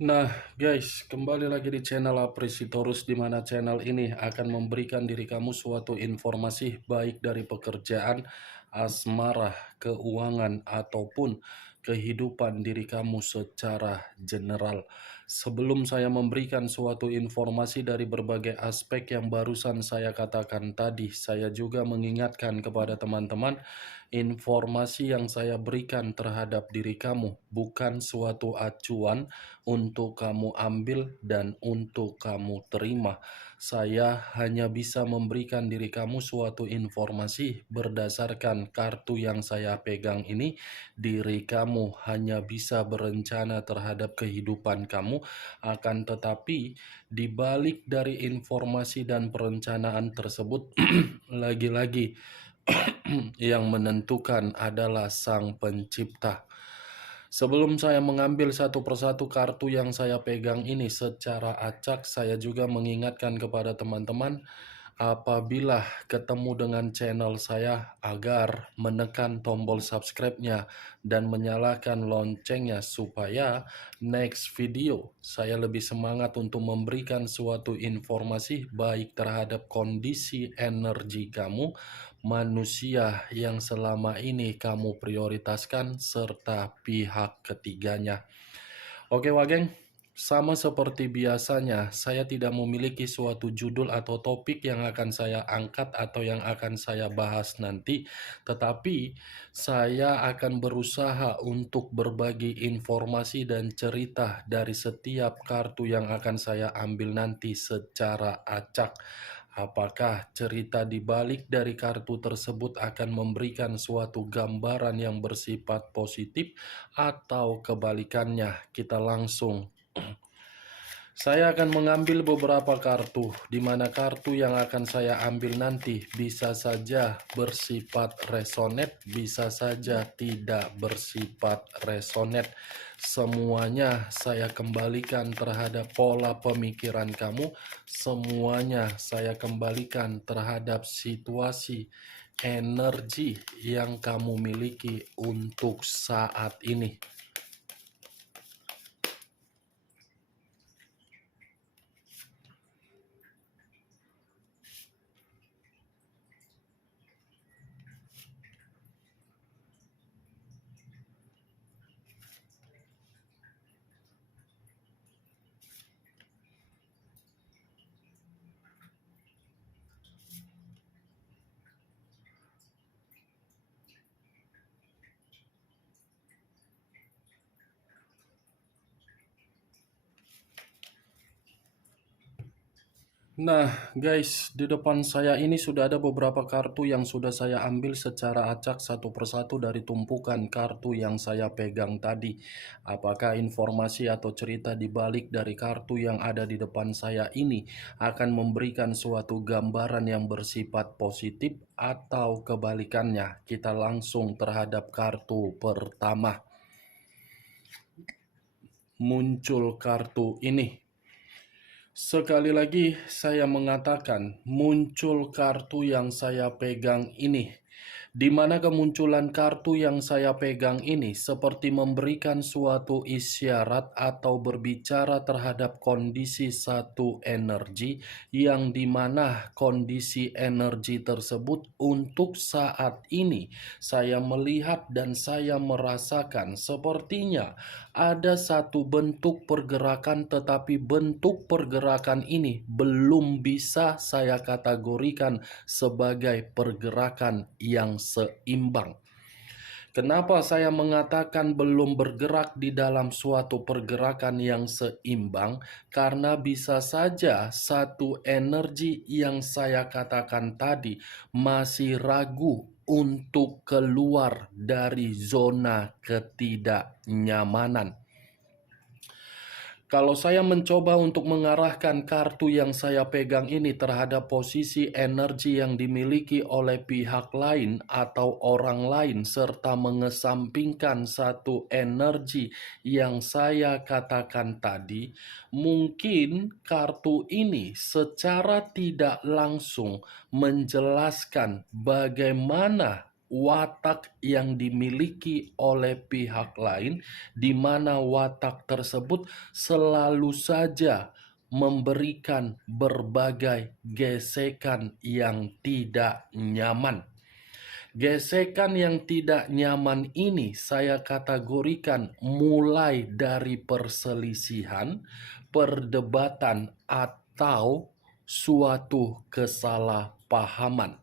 Nah, guys, kembali lagi di channel Apresitorus, di mana channel ini akan memberikan diri kamu suatu informasi baik dari pekerjaan, asmara, keuangan, ataupun kehidupan diri kamu secara general. Sebelum saya memberikan suatu informasi dari berbagai aspek yang barusan saya katakan tadi, saya juga mengingatkan kepada teman-teman, informasi yang saya berikan terhadap diri kamu bukan suatu acuan untuk kamu ambil dan untuk kamu terima. Saya hanya bisa memberikan diri kamu suatu informasi berdasarkan kartu yang saya pegang ini. Diri kamu hanya bisa berencana terhadap kehidupan kamu, akan tetapi di balik dari informasi dan perencanaan tersebut, lagi-lagi yang menentukan adalah Sang Pencipta. Sebelum saya mengambil satu persatu kartu yang saya pegang ini secara acak, saya juga mengingatkan kepada teman-teman, apabila ketemu dengan channel saya, agar menekan tombol subscribe-nya dan menyalakan loncengnya supaya next video saya lebih semangat untuk memberikan suatu informasi baik terhadap kondisi energi kamu, manusia yang selama ini kamu prioritaskan, serta pihak ketiganya. Oke Wageng, sama seperti biasanya, saya tidak memiliki suatu judul atau topik yang akan saya angkat atau yang akan saya bahas nanti, tetapi saya akan berusaha untuk berbagi informasi dan cerita dari setiap kartu yang akan saya ambil nanti secara acak. Apakah cerita di balik dari kartu tersebut akan memberikan suatu gambaran yang bersifat positif atau kebalikannya? Kita langsung. Saya akan mengambil beberapa kartu, di mana kartu yang akan saya ambil nanti bisa saja bersifat resonet, bisa saja tidak bersifat resonet. Semuanya saya kembalikan terhadap pola pemikiran kamu, semuanya saya kembalikan terhadap situasi energi yang kamu miliki untuk saat ini. Nah, guys, di depan saya ini sudah ada beberapa kartu yang sudah saya ambil secara acak satu persatu dari tumpukan kartu yang saya pegang tadi. Apakah informasi atau cerita di balik dari kartu yang ada di depan saya ini akan memberikan suatu gambaran yang bersifat positif atau kebalikannya? Kita langsung terhadap kartu pertama. Muncul kartu ini. Sekali lagi saya mengatakan, muncul kartu yang saya pegang ini. Di mana kemunculan kartu yang saya pegang ini seperti memberikan suatu isyarat atau berbicara terhadap kondisi satu energi, yang dimana kondisi energi tersebut untuk saat ini saya melihat dan saya merasakan sepertinya ada satu bentuk pergerakan, tetapi bentuk pergerakan ini belum bisa saya kategorikan sebagai pergerakan yang seimbang. Kenapa saya mengatakan belum bergerak di dalam suatu pergerakan yang seimbang? Karena bisa saja satu energi yang saya katakan tadi masih ragu untuk keluar dari zona ketidaknyamanan. Kalau saya mencoba untuk mengarahkan kartu yang saya pegang ini terhadap posisi energi yang dimiliki oleh pihak lain atau orang lain, serta mengesampingkan satu energi yang saya katakan tadi, mungkin kartu ini secara tidak langsung menjelaskan bagaimana watak yang dimiliki oleh pihak lain, di mana watak tersebut selalu saja memberikan berbagai gesekan yang tidak nyaman. Gesekan yang tidak nyaman ini saya kategorikan mulai dari perselisihan, perdebatan, atau suatu kesalahpahaman.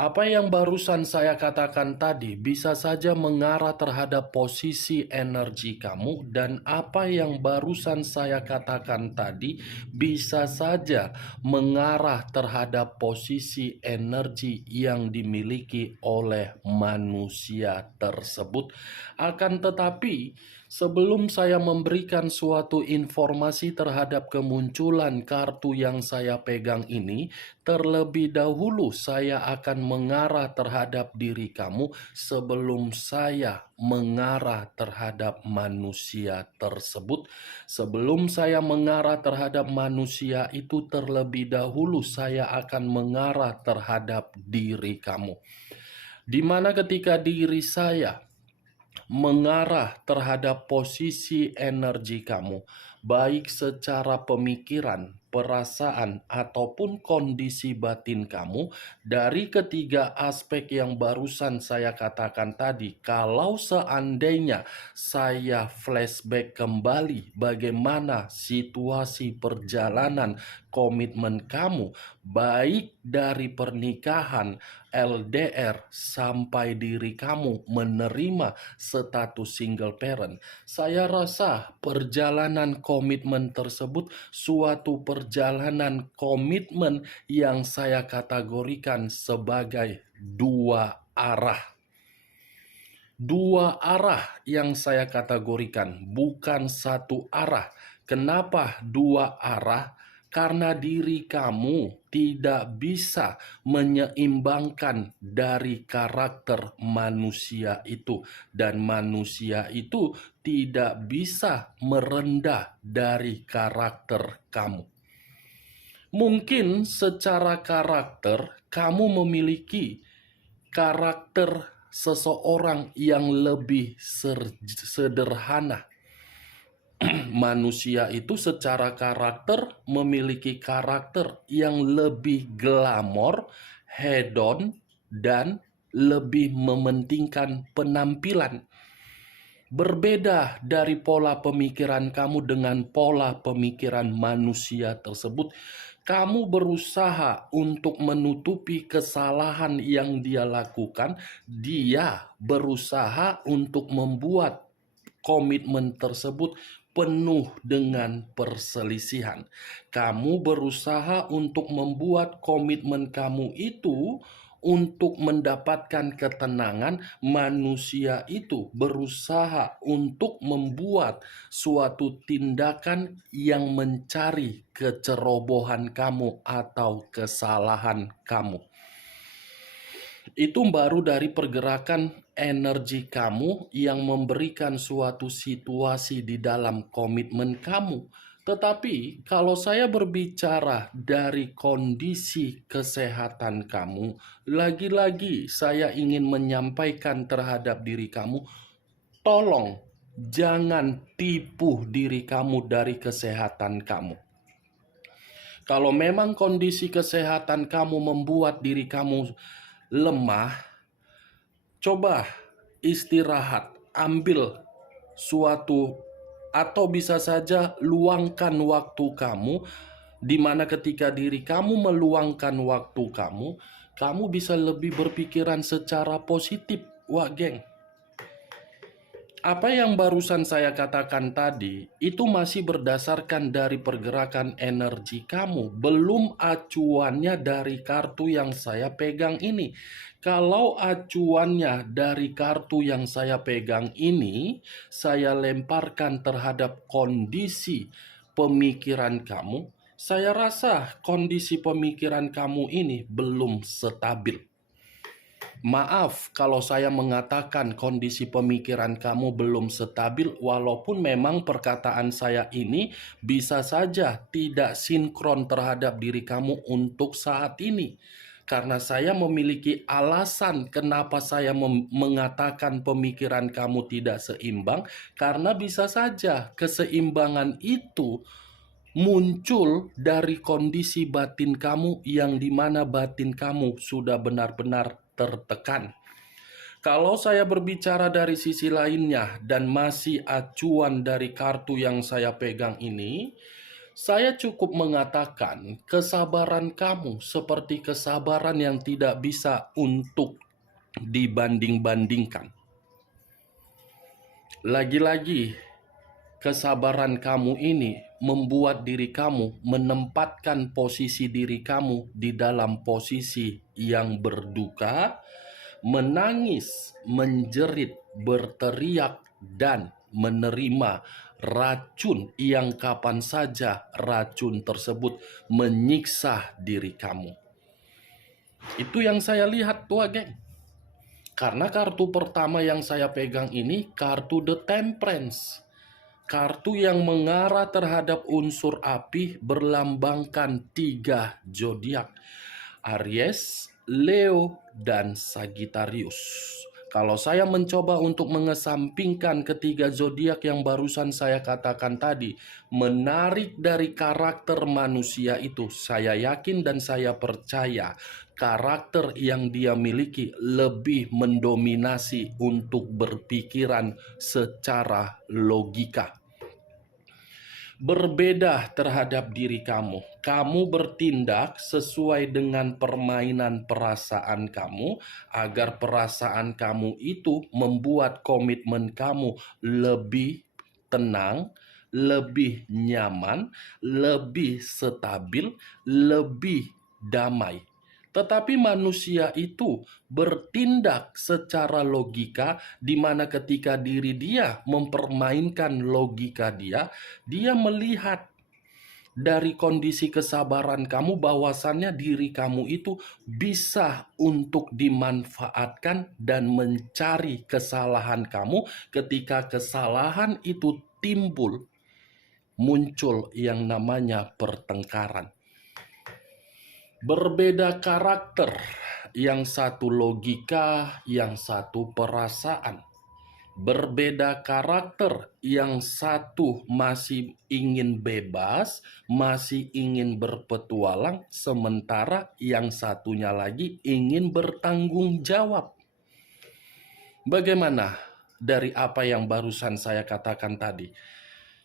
Apa yang barusan saya katakan tadi bisa saja mengarah terhadap posisi energi kamu, dan apa yang barusan saya katakan tadi bisa saja mengarah terhadap posisi energi yang dimiliki oleh manusia tersebut. Akan tetapi, sebelum saya memberikan suatu informasi terhadap kemunculan kartu yang saya pegang ini, terlebih dahulu saya akan mengarah terhadap diri kamu sebelum saya mengarah terhadap manusia tersebut. Sebelum saya mengarah terhadap manusia itu, terlebih dahulu saya akan mengarah terhadap diri kamu. Di mana ketika diri saya mengarah terhadap posisi energi kamu, baik secara pemikiran, perasaan, ataupun kondisi batin kamu, dari ketiga aspek yang barusan saya katakan tadi. Kalau seandainya saya flashback kembali bagaimana situasi perjalanan komitmen kamu, baik dari pernikahan, LDR, sampai diri kamu menerima status single parent, saya rasa perjalanan komitmen tersebut suatu perjalanan komitmen yang saya kategorikan sebagai dua arah. Dua arah yang saya kategorikan, bukan satu arah. Kenapa dua arah? Karena diri kamu tidak bisa menyeimbangkan dari karakter manusia itu, dan manusia itu tidak bisa merendah dari karakter kamu. Mungkin secara karakter kamu memiliki karakter seseorang yang lebih sederhana. Manusia itu secara karakter memiliki karakter yang lebih glamor, hedon, dan lebih mementingkan penampilan. Berbeda dari pola pemikiran kamu dengan pola pemikiran manusia tersebut. Kamu berusaha untuk menutupi kesalahan yang dia lakukan. Dia berusaha untuk membuat komitmen tersebut penuh dengan perselisihan. Kamu berusaha untuk membuat komitmen kamu itu untuk mendapatkan ketenangan. Manusia itu berusaha untuk membuat suatu tindakan yang mencari kecerobohan kamu atau kesalahan kamu. Itu baru dari pergerakan energi kamu yang memberikan suatu situasi di dalam komitmen kamu. Tetapi kalau saya berbicara dari kondisi kesehatan kamu, lagi-lagi saya ingin menyampaikan terhadap diri kamu, tolong jangan tipu diri kamu dari kesehatan kamu. Kalau memang kondisi kesehatan kamu membuat diri kamu lemah, coba istirahat, ambil suatu, atau bisa saja luangkan waktu kamu, di mana ketika diri kamu meluangkan waktu kamu bisa lebih berpikiran secara positif. Wah geng, apa yang barusan saya katakan tadi itu masih berdasarkan dari pergerakan energi kamu, belum acuannya dari kartu yang saya pegang ini. Kalau acuannya dari kartu yang saya pegang ini, saya lemparkan terhadap kondisi pemikiran kamu, saya rasa kondisi pemikiran kamu ini belum stabil. Maaf kalau saya mengatakan kondisi pemikiran kamu belum stabil, walaupun memang perkataan saya ini bisa saja tidak sinkron terhadap diri kamu untuk saat ini. karena saya memiliki alasan kenapa saya mengatakan pemikiran kamu tidak seimbang, karena bisa saja keseimbangan itu muncul dari kondisi batin kamu yang dimana batin kamu sudah benar-benar tertekan. Kalau saya berbicara dari sisi lainnya dan masih acuan dari kartu yang saya pegang ini, saya cukup mengatakan kesabaran kamu seperti kesabaran yang tidak bisa untuk dibanding-bandingkan. Lagi-lagi, kesabaran kamu ini membuat diri kamu menempatkan posisi diri kamu di dalam posisi yang berduka, menangis, menjerit, berteriak, dan menerima racun yang kapan saja racun tersebut menyiksa diri kamu. Itu yang saya lihat tuh, geng. Karena kartu pertama yang saya pegang ini kartu The Temperance. Kartu yang mengarah terhadap unsur api berlambangkan 3 zodiak: Aries, Leo, dan Sagittarius. Kalau saya mencoba untuk mengesampingkan ketiga zodiak yang barusan saya katakan tadi, menarik dari karakter manusia itu, saya yakin dan saya percaya karakter yang dia miliki lebih mendominasi untuk berpikiran secara logika. Berbeda terhadap diri kamu. Kamu bertindak sesuai dengan permainan perasaan kamu, agar perasaan kamu itu membuat komitmen kamu lebih tenang, lebih nyaman, lebih stabil, lebih damai. Tetapi manusia itu bertindak secara logika, di mana ketika diri dia mempermainkan logika dia melihat dari kondisi kesabaran kamu bahwasannya diri kamu itu bisa untuk dimanfaatkan dan mencari kesalahan kamu. Ketika kesalahan itu timbul, muncul yang namanya pertengkaran. Berbeda karakter, yang satu logika, yang satu perasaan. Berbeda karakter, yang satu masih ingin bebas, masih ingin berpetualang, sementara yang satunya lagi ingin bertanggung jawab. Bagaimana dari apa yang barusan saya katakan tadi?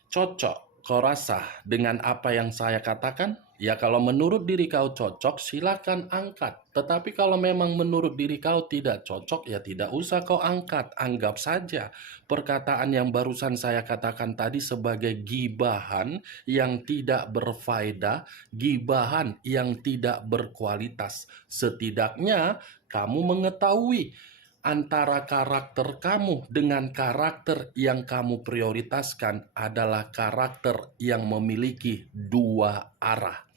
Cocok kau rasa dengan apa yang saya katakan? Ya, kalau menurut diri kau cocok, silakan angkat. Tetapi kalau memang menurut diri kau tidak cocok, ya tidak usah kau angkat. Anggap saja perkataan yang barusan saya katakan tadi sebagai gibahan yang tidak berfaedah, gibahan yang tidak berkualitas. Setidaknya kamu mengetahui antara karakter kamu dengan karakter yang kamu prioritaskan adalah karakter yang memiliki 2 arah.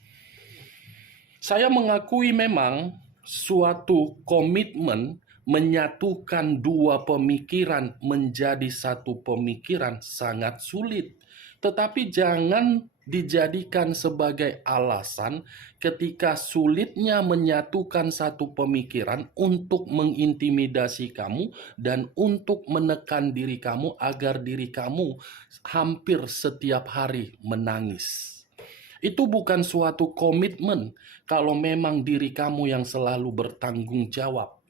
Saya mengakui memang suatu komitmen menyatukan 2 pemikiran menjadi satu pemikiran sangat sulit. Tetapi jangan dijadikan sebagai alasan ketika sulitnya menyatukan satu pemikiran untuk mengintimidasi kamu dan untuk menekan diri kamu agar diri kamu hampir setiap hari menangis. Itu bukan suatu komitmen kalau memang diri kamu yang selalu bertanggung jawab.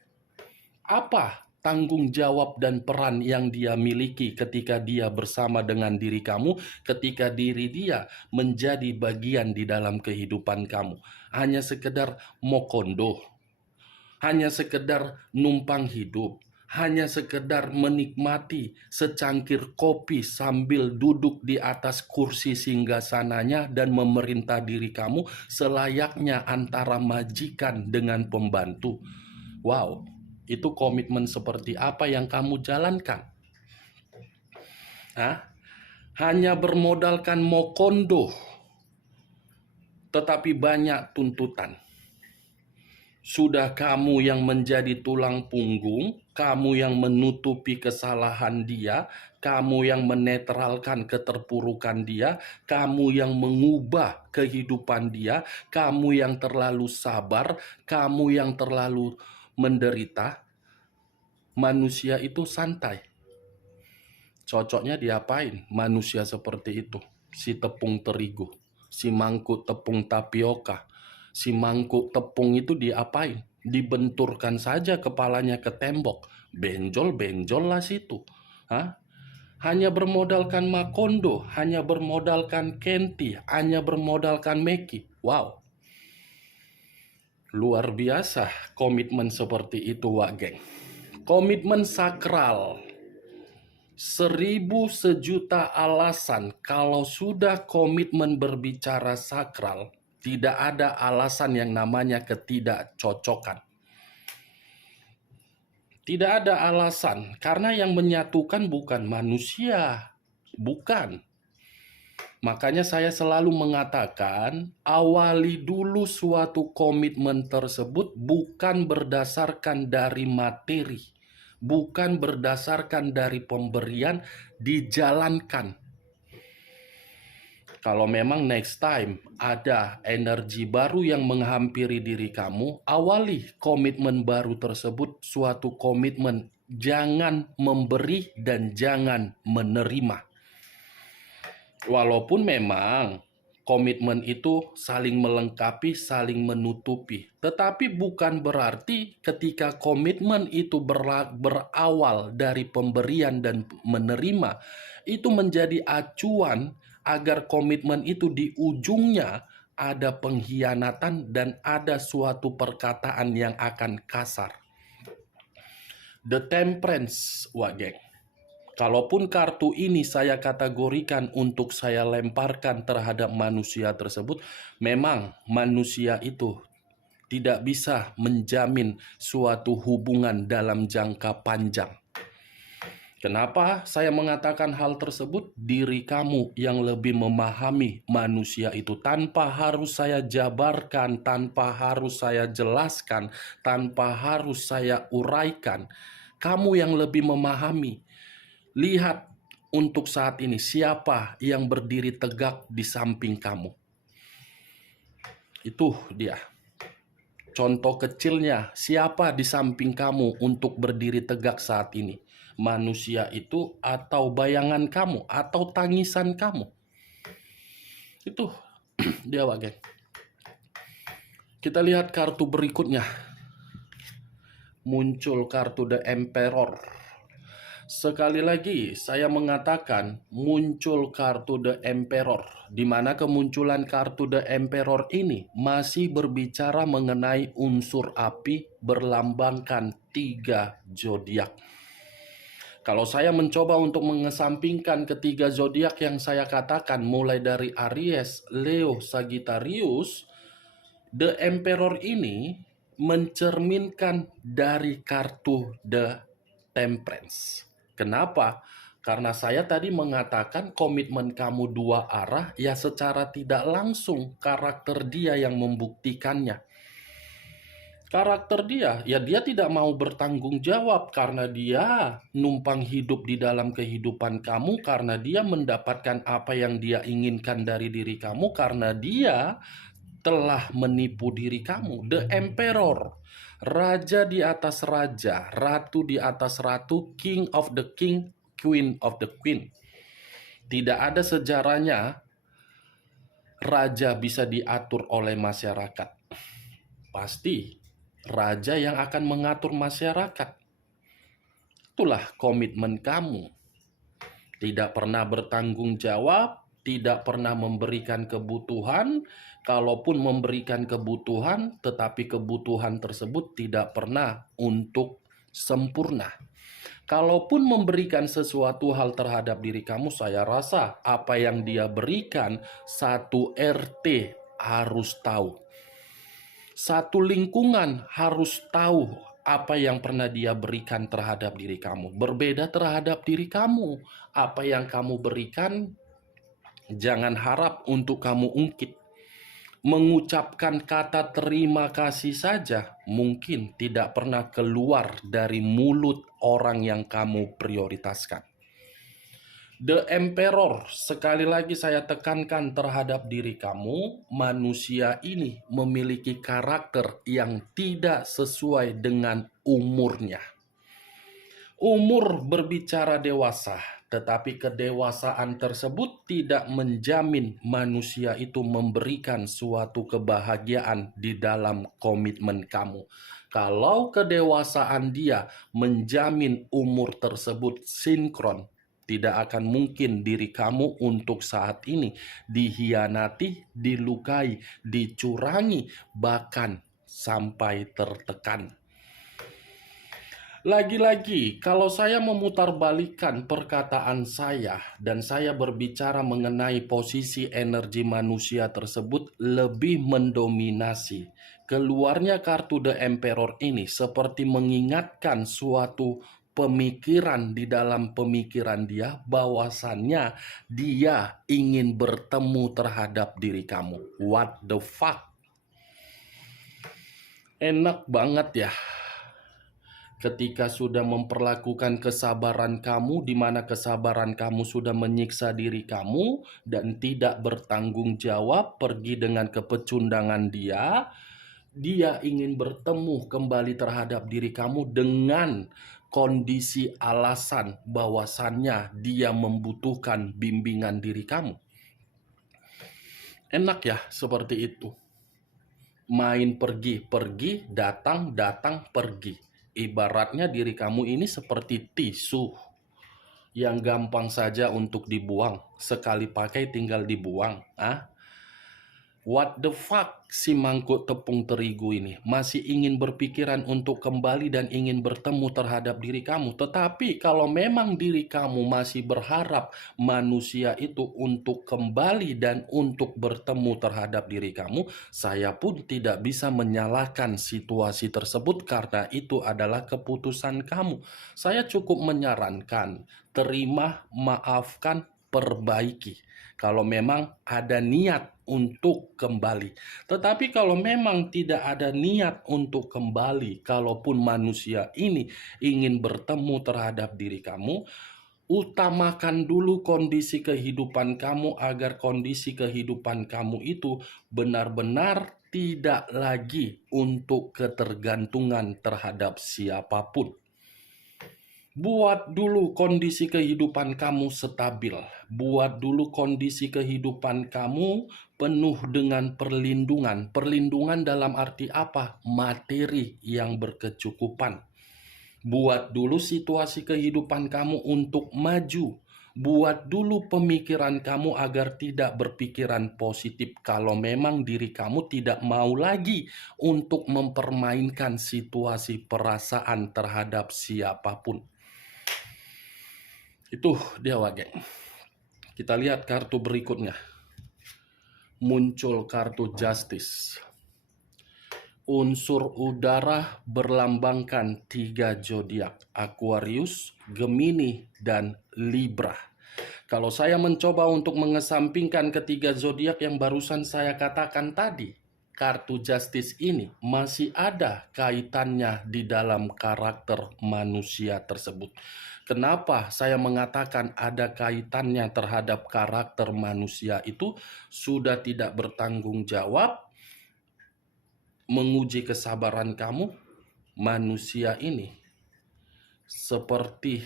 Apa tanggung jawab dan peran yang dia miliki ketika dia bersama dengan diri kamu, ketika diri dia menjadi bagian di dalam kehidupan kamu? Hanya sekedar mokondo, hanya sekedar numpang hidup, hanya sekedar menikmati secangkir kopi sambil duduk di atas kursi singgasananya dan memerintah diri kamu selayaknya antara majikan dengan pembantu. Wow, itu komitmen seperti apa yang kamu jalankan? Hanya bermodalkan mokondo, tetapi banyak tuntutan. Sudah kamu yang menjadi tulang punggung, kamu yang menutupi kesalahan dia, kamu yang menetralkan keterpurukan dia, kamu yang mengubah kehidupan dia, kamu yang terlalu sabar, kamu yang terlalu menderita. Manusia itu santai. Cocoknya diapain manusia seperti itu? Si tepung terigu, si mangkuk tepung tapioka, si mangkuk tepung itu diapain? Dibenturkan saja kepalanya ke tembok. Benjol-benjol lah situ. Hah? Hanya bermodalkan Makondo, hanya bermodalkan Kenti, hanya bermodalkan Meki. Wow, luar biasa komitmen seperti itu, Wak Geng. Komitmen sakral. 1000 sejuta alasan kalau sudah komitmen berbicara sakral, tidak ada alasan yang namanya ketidakcocokan. Tidak ada alasan, karena yang menyatukan bukan manusia, bukan. Makanya saya selalu mengatakan, awali dulu suatu komitmen tersebut bukan berdasarkan dari materi, bukan berdasarkan dari pemberian, dijalankan. Kalau memang next time ada energi baru yang menghampiri diri kamu, awali komitmen baru tersebut, suatu komitmen jangan memberi dan jangan menerima. Walaupun memang komitmen itu saling melengkapi, saling menutupi. Tetapi bukan berarti ketika komitmen itu berawal dari pemberian dan menerima, itu menjadi acuan agar komitmen itu di ujungnya ada pengkhianatan dan ada suatu perkataan yang akan kasar. The Temperance, Wak Geng. Kalaupun kartu ini saya kategorikan untuk saya lemparkan terhadap manusia tersebut, memang manusia itu tidak bisa menjamin suatu hubungan dalam jangka panjang. Kenapa saya mengatakan hal tersebut? Diri kamu yang lebih memahami manusia itu, tanpa harus saya jabarkan, tanpa harus saya jelaskan, tanpa harus saya uraikan. Kamu yang lebih memahami. Lihat untuk saat ini siapa yang berdiri tegak di samping kamu. Itu dia. Contoh kecilnya, siapa di samping kamu untuk berdiri tegak saat ini? Manusia itu atau bayangan kamu atau tangisan kamu? Itu dia, Wak Geng. Kita lihat kartu berikutnya. Muncul kartu The Emperor. Sekali lagi, saya mengatakan muncul kartu The Emperor, di mana kemunculan kartu The Emperor ini masih berbicara mengenai unsur api berlambangkan 3 zodiak. Kalau saya mencoba untuk mengesampingkan ketiga zodiak yang saya katakan, mulai dari Aries, Leo, Sagittarius, The Emperor ini mencerminkan dari kartu The Temperance. Kenapa? Karena saya tadi mengatakan komitmen kamu 2 arah, ya secara tidak langsung karakter dia yang membuktikannya. Karakter dia, ya dia tidak mau bertanggung jawab karena dia numpang hidup di dalam kehidupan kamu, karena dia mendapatkan apa yang dia inginkan dari diri kamu, karena dia telah menipu diri kamu. The Emperor, raja di atas raja, ratu di atas ratu, king of the king, queen of the queen. Tidak ada sejarahnya raja bisa diatur oleh masyarakat. Pasti raja yang akan mengatur masyarakat. Itulah komitmen kamu. Tidak pernah bertanggung jawab, tidak pernah memberikan kebutuhan. Kalaupun memberikan kebutuhan, tetapi kebutuhan tersebut tidak pernah untuk sempurna. Kalaupun memberikan sesuatu hal terhadap diri kamu, saya rasa apa yang dia berikan, satu RT harus tahu. Satu lingkungan harus tahu apa yang pernah dia berikan terhadap diri kamu. Berbeda terhadap diri kamu. Apa yang kamu berikan, jangan harap untuk kamu ungkit. Mengucapkan kata terima kasih saja mungkin tidak pernah keluar dari mulut orang yang kamu prioritaskan. The Emperor, sekali lagi saya tekankan terhadap diri kamu, manusia ini memiliki karakter yang tidak sesuai dengan umurnya. Umur berbicara dewasa, tetapi kedewasaan tersebut tidak menjamin manusia itu memberikan suatu kebahagiaan di dalam komitmen kamu. Kalau kedewasaan dia menjamin umur tersebut sinkron, tidak akan mungkin diri kamu untuk saat ini dihianati, dilukai, dicurangi, bahkan sampai tertekan. Lagi-lagi, kalau saya memutarbalikkan perkataan saya dan saya berbicara mengenai posisi energi manusia tersebut lebih mendominasi, keluarnya kartu The Emperor ini seperti mengingatkan suatu pemikiran di dalam pemikiran dia bahwasannya dia ingin bertemu terhadap diri kamu. What the fuck? Enak banget ya ketika sudah memperlakukan kesabaran kamu, di mana kesabaran kamu sudah menyiksa diri kamu dan tidak bertanggung jawab, pergi dengan kepecundangan dia. Dia ingin bertemu kembali terhadap diri kamu dengan kondisi alasan bahwasannya dia membutuhkan bimbingan diri kamu. Enak ya seperti itu. Main pergi, datang, pergi. Ibaratnya diri kamu ini seperti tisu yang gampang saja untuk dibuang. Sekali pakai tinggal dibuang. What the fuck si mangkuk tepung terigu ini masih ingin berpikiran untuk kembali dan ingin bertemu terhadap diri kamu. Tetapi kalau memang diri kamu masih berharap manusia itu untuk kembali dan untuk bertemu terhadap diri kamu, saya pun tidak bisa menyalahkan situasi tersebut karena itu adalah keputusan kamu. Saya cukup menyarankan, terima, maafkan, perbaiki. Kalau memang ada niat untuk kembali. Tetapi kalau memang tidak ada niat untuk kembali, kalaupun manusia ini ingin bertemu terhadap diri kamu, utamakan dulu kondisi kehidupan kamu agar kondisi kehidupan kamu itu benar-benar tidak lagi untuk ketergantungan terhadap siapapun. Buat dulu kondisi kehidupan kamu stabil. Buat dulu kondisi kehidupan kamu penuh dengan perlindungan. Perlindungan dalam arti apa? Materi yang berkecukupan. Buat dulu situasi kehidupan kamu untuk maju. Buat dulu pemikiran kamu agar tidak berpikiran positif kalau memang diri kamu tidak mau lagi untuk mempermainkan situasi perasaan terhadap siapapun. Itu dia geng. Kita lihat kartu berikutnya. Muncul kartu Justice. Unsur udara berlambangkan 3 zodiak: Aquarius, Gemini, dan Libra. Kalau saya mencoba untuk mengesampingkan ketiga zodiak yang barusan saya katakan tadi, kartu Justice ini masih ada kaitannya di dalam karakter manusia tersebut. Kenapa saya mengatakan ada kaitannya terhadap karakter manusia itu? Sudah tidak bertanggung jawab, menguji kesabaran kamu. Manusia ini seperti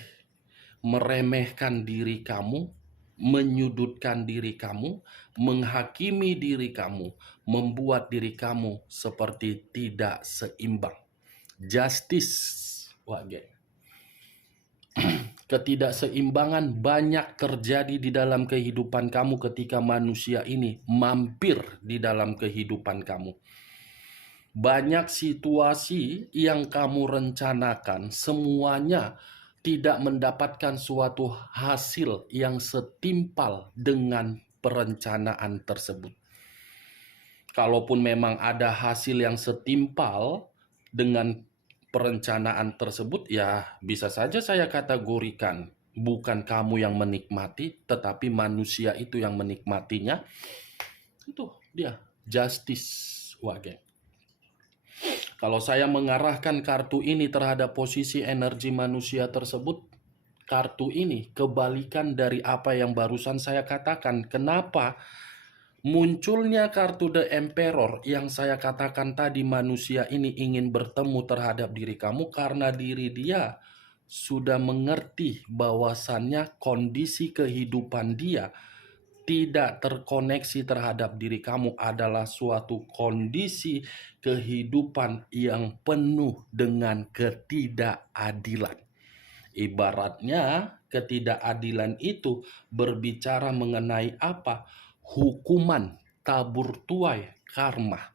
meremehkan diri kamu, menyudutkan diri kamu, menghakimi diri kamu, membuat diri kamu seperti tidak seimbang. Justice, geng. Ketidakseimbangan banyak terjadi di dalam kehidupan kamu ketika manusia ini mampir di dalam kehidupan kamu. Banyak situasi yang kamu rencanakan semuanya tidak mendapatkan suatu hasil yang setimpal dengan perencanaan tersebut. Kalaupun memang ada hasil yang setimpal dengan perencanaan tersebut, ya bisa saja saya kategorikan bukan kamu yang menikmati, tetapi manusia itu yang menikmatinya. Itu dia. justice. Wah, geng. Kalau saya mengarahkan kartu ini terhadap posisi energi manusia tersebut, kartu ini kebalikan dari apa yang barusan saya katakan. Kenapa? Munculnya kartu The Emperor yang saya katakan tadi, manusia ini ingin bertemu terhadap diri kamu karena diri dia sudah mengerti bahwasannya kondisi kehidupan dia tidak terkoneksi terhadap diri kamu adalah suatu kondisi kehidupan yang penuh dengan ketidakadilan. Ibaratnya ketidakadilan itu berbicara mengenai apa? Hukuman, tabur tuai, karma.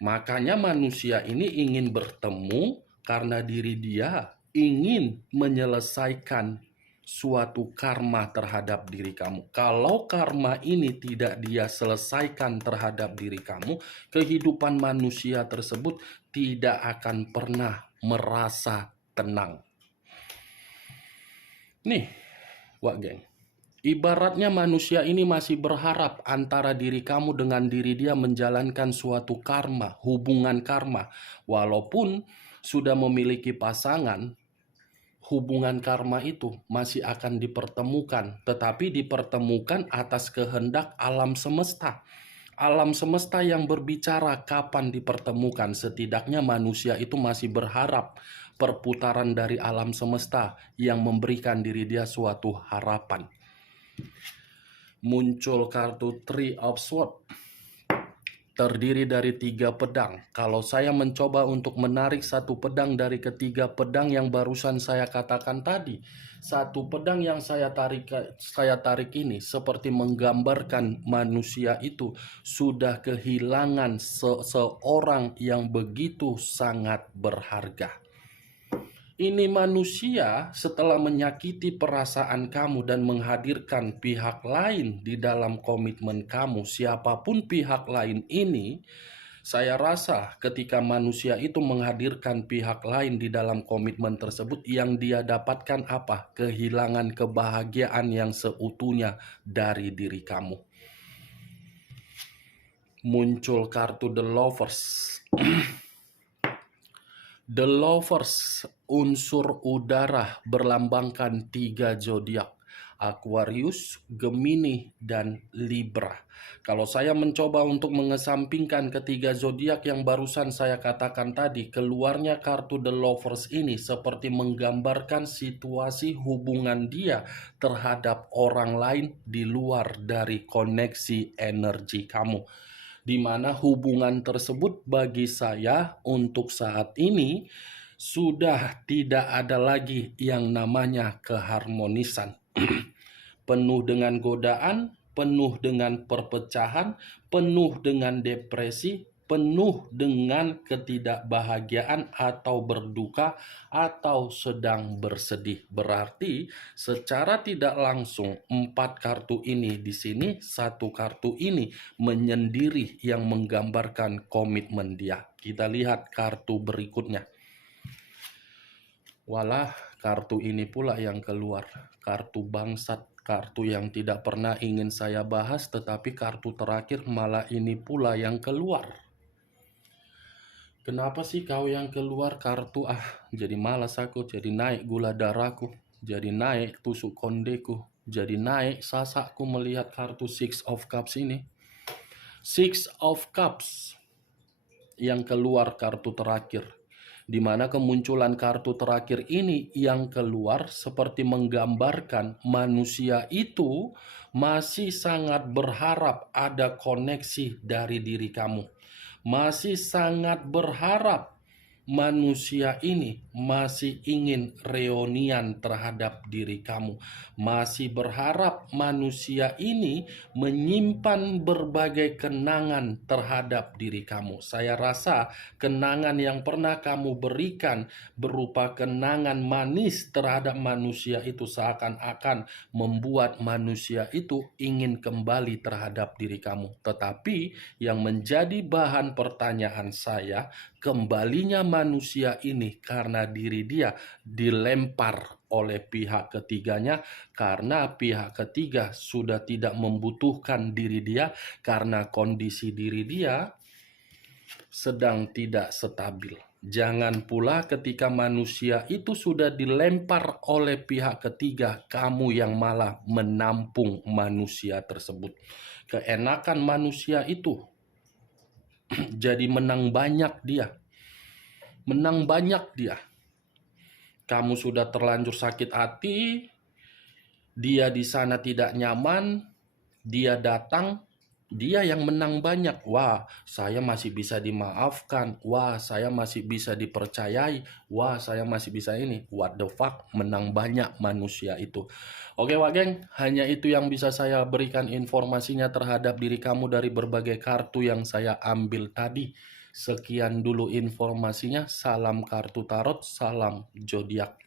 Makanya manusia ini ingin bertemu karena diri dia ingin menyelesaikan suatu karma terhadap diri kamu. Kalau karma ini tidak dia selesaikan terhadap diri kamu, kehidupan manusia tersebut tidak akan pernah merasa tenang. Nih, wak geng. Ibaratnya manusia ini masih berharap antara diri kamu dengan diri dia menjalankan suatu karma, hubungan karma. Walaupun sudah memiliki pasangan, hubungan karma itu masih akan dipertemukan, tetapi dipertemukan atas kehendak alam semesta. Alam semesta yang berbicara kapan dipertemukan. Setidaknya manusia itu masih berharap perputaran dari alam semesta yang memberikan diri dia suatu harapan. Muncul kartu Three of Swords, terdiri dari 3 pedang. Kalau saya mencoba untuk menarik satu pedang dari ketiga pedang yang barusan saya katakan tadi, satu pedang yang saya tarik ini seperti menggambarkan manusia itu sudah kehilangan seseorang yang begitu sangat berharga. Ini manusia setelah menyakiti perasaan kamu dan menghadirkan pihak lain di dalam komitmen kamu, siapapun pihak lain ini, saya rasa ketika manusia itu menghadirkan pihak lain di dalam komitmen tersebut, yang dia dapatkan apa? Kehilangan kebahagiaan yang seutuhnya dari diri kamu. Muncul kartu The Lovers. The Lovers, unsur udara, berlambangkan 3 zodiak: Aquarius, Gemini, dan Libra. Kalau saya mencoba untuk mengesampingkan ketiga zodiak yang barusan saya katakan tadi, keluarnya kartu The Lovers ini seperti menggambarkan situasi hubungan dia terhadap orang lain di luar dari koneksi energi kamu, di mana hubungan tersebut bagi saya untuk saat ini sudah tidak ada lagi yang namanya keharmonisan. Penuh dengan godaan, penuh dengan perpecahan, penuh dengan depresi, penuh dengan ketidakbahagiaan atau berduka atau sedang bersedih. Berarti secara tidak langsung 4 kartu ini di sini, 1 kartu ini menyendiri yang menggambarkan komitmen dia. Kita lihat kartu berikutnya. Walah, kartu ini pula yang keluar, kartu bangsat. Kartu yang tidak pernah ingin saya bahas, tetapi kartu terakhir malah ini pula yang keluar. Kenapa sih kau yang keluar kartu? Jadi malas aku, jadi naik gula darahku, jadi naik tusuk kondeku, jadi naik sasakku melihat kartu Six of Cups ini. Six of Cups yang keluar kartu terakhir, di mana kemunculan kartu terakhir ini yang keluar seperti menggambarkan manusia itu masih sangat berharap ada koneksi dari diri kamu. Masih sangat berharap manusia ini masih ingin reunian terhadap diri kamu. Masih berharap manusia ini menyimpan berbagai kenangan terhadap diri kamu. Saya rasa kenangan yang pernah kamu berikan berupa kenangan manis terhadap manusia itu seakan-akan membuat manusia itu ingin kembali terhadap diri kamu. Tetapi yang menjadi bahan pertanyaan saya, kembalinya manusia ini karena diri dia dilempar oleh pihak ketiganya, karena pihak ketiga sudah tidak membutuhkan diri dia karena kondisi diri dia sedang tidak stabil. Jangan pula ketika manusia itu sudah dilempar oleh pihak ketiga, kamu yang malah menampung manusia tersebut. Keenakan manusia itu jadi menang banyak dia. Menang banyak dia. Kamu sudah terlanjur sakit hati, dia di sana tidak nyaman, dia datang, dia yang menang banyak. Wah, saya masih bisa dimaafkan. Wah, saya masih bisa dipercayai. Wah, saya masih bisa ini. What the fuck, menang banyak manusia itu. Oke, Wak Geng, hanya itu yang bisa saya berikan informasinya terhadap diri kamu dari berbagai kartu yang saya ambil tadi. Sekian dulu informasinya. Salam kartu tarot, salam zodiak.